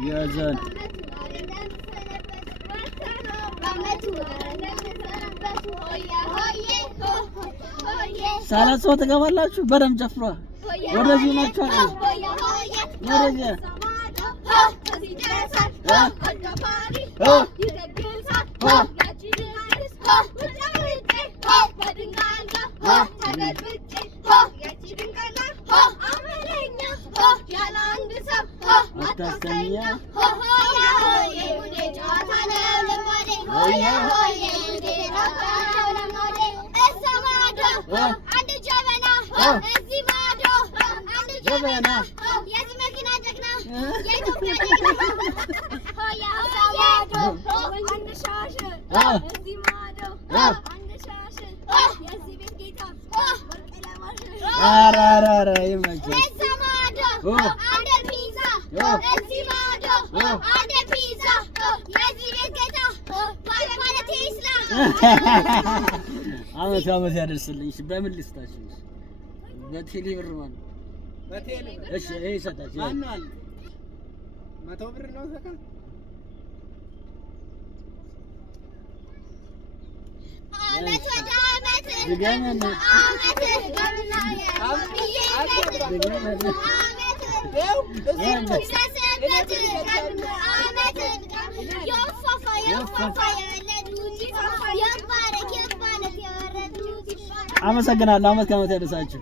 يزن سالة صوت قبلاችሁ በደም ጨፍሯ ወደዚህ ናቸው ወደዚህ አመት ያደርስልኝ እሺ በምን ልስታችሁ በቴሌ ብር ማለት በቴሌ እሺ ይሄ ሰጣች ማንዋል 100 ብር ነው ዘካ አመት ወደ አመት ድጋሜና አመት አመሰግናለሁ አመት ከመት ያደርሳችሁ